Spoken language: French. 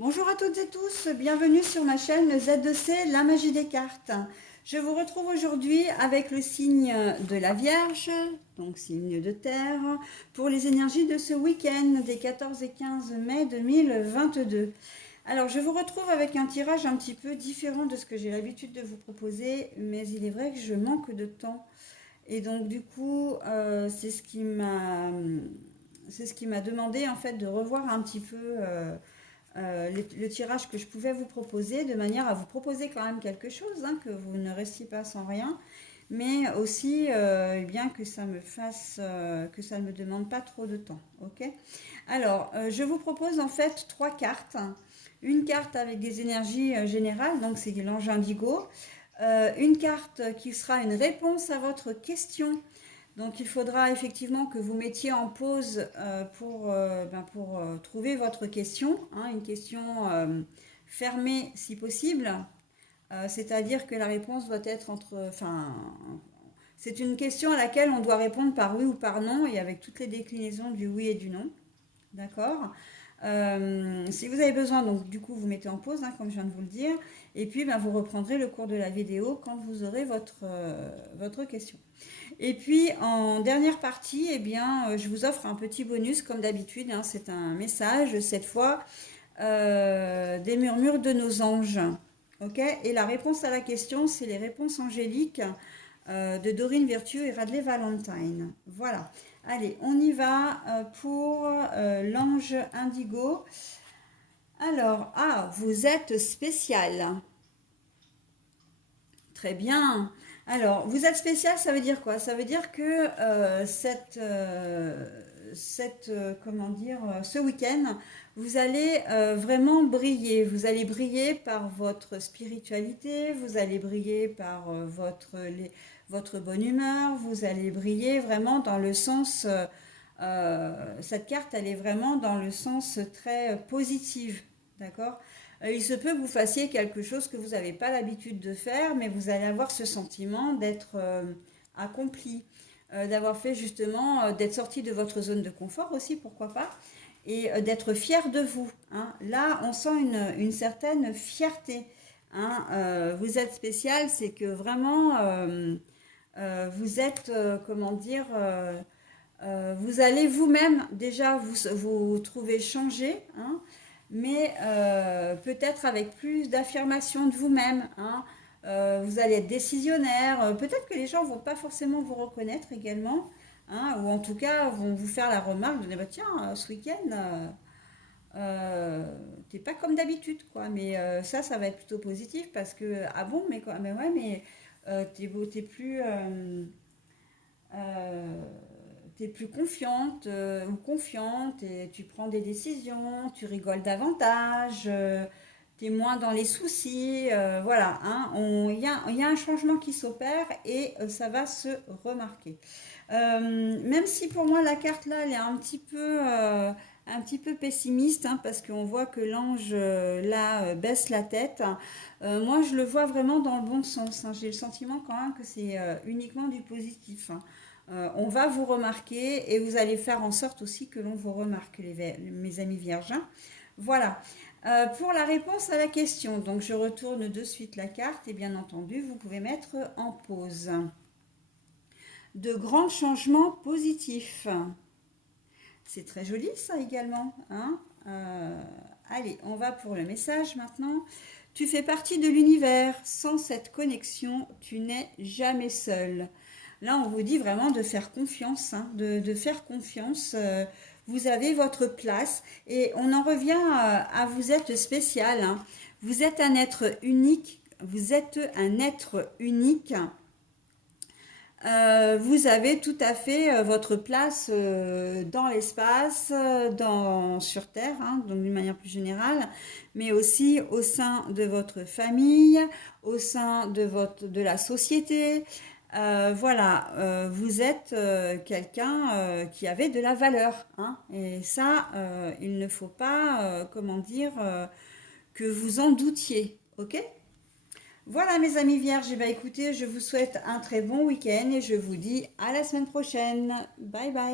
Bonjour à toutes et tous, bienvenue sur ma chaîne Z2C, la magie des cartes. Je vous retrouve aujourd'hui avec le signe de la Vierge, donc signe de terre, pour les énergies de ce week-end des 14 et 15 mai 2022. Alors je vous retrouve avec un tirage un petit peu différent de ce que j'ai l'habitude de vous proposer, mais il est vrai que je manque de temps. Et donc du coup, c'est ce qui m'a demandé en fait de revoir un petit peu le tirage que je pouvais vous proposer, de manière à vous proposer quand même quelque chose, hein, que vous ne restiez pas sans rien, mais aussi eh bien que ça me fasse, que ça ne me demande pas trop de temps. Ok. Alors, je vous propose en fait trois cartes. Une carte avec des énergies générales, donc c'est l'ange indigo. Une carte qui sera une réponse à votre question. Donc il faudra effectivement que vous mettiez en pause pour trouver votre question, hein, une question fermée si possible. C'est-à-dire que la réponse doit être c'est une question à laquelle on doit répondre par oui ou par non et avec toutes les déclinaisons du oui et du non. D'accord. Si vous avez besoin, donc du coup vous mettez en pause, hein, comme je viens de vous le dire, et puis vous reprendrez le cours de la vidéo quand vous aurez votre question. Et puis en dernière partie, eh bien, je vous offre un petit bonus comme d'habitude, hein, c'est un message, cette fois des murmures de nos anges. Ok. Et la réponse à la question, c'est les réponses angéliques de Dorine Virtue et Radley Valentine. Voilà. Allez, on y va pour l'ange indigo. Alors, vous êtes spécial. Très bien. Alors, vous êtes spécial, ça veut dire quoi? Ça veut dire que comment dire, ce week-end, vous allez vraiment briller. Vous allez briller par votre spiritualité, vous allez briller par votre bonne humeur, vous allez briller vraiment dans le sens, cette carte, elle est vraiment dans le sens très positif, d'accord? Il se peut que vous fassiez quelque chose que vous n'avez pas l'habitude de faire, mais vous allez avoir ce sentiment d'être accompli, d'avoir fait justement, d'être sorti de votre zone de confort aussi, pourquoi pas, et d'être fier de vous, hein. Là, on sent une certaine fierté, hein. Vous êtes spécial, c'est que vraiment, vous êtes, comment dire, vous allez vous-même déjà vous trouver changé, hein, mais peut-être avec plus d'affirmation de vous-même, hein. Vous allez être décisionnaire. Peut-être que les gens vont pas forcément vous reconnaître également, hein, ou en tout cas vont vous faire la remarque de dire bah, tiens, ce week-end, t'es pas comme d'habitude, quoi. Mais ça va être plutôt positif parce que ah bon, mais quoi, mais ouais, mais t'es plus euh, t'es plus confiante ou confiante et tu prends des décisions, tu rigoles davantage, t'es moins dans les soucis, voilà, hein, y a un changement qui s'opère et ça va se remarquer. Même si pour moi la carte là, elle est un petit peu pessimiste, hein, parce qu'on voit que l'ange là baisse la tête. Moi, je le vois vraiment dans le bon sens, hein. J'ai le sentiment quand même que c'est uniquement du positif, hein. On va vous remarquer et vous allez faire en sorte aussi que l'on vous remarque, mes amis vierges, hein. Voilà. Pour la réponse à la question, donc je retourne de suite la carte et bien entendu, vous pouvez mettre en pause. De grands changements positifs. C'est très joli ça également, hein. Allez, on va pour le message maintenant. Tu fais partie de l'univers. Sans cette connexion, tu n'es jamais seul. Là, on vous dit vraiment de faire confiance, hein, de faire confiance. Vous avez votre place et on en revient à vous êtes spécial, hein. Vous êtes un être unique. Vous êtes un être unique. Vous avez tout à fait votre place dans l'espace, sur Terre, hein, donc d'une manière plus générale, mais aussi au sein de votre famille, au sein de la société. Voilà, vous êtes quelqu'un qui avait de la valeur, hein, et ça, il ne faut pas, comment dire, que vous en doutiez, ok? Voilà mes amis vierges, et écoutez, je vous souhaite un très bon week-end et je vous dis à la semaine prochaine. Bye bye.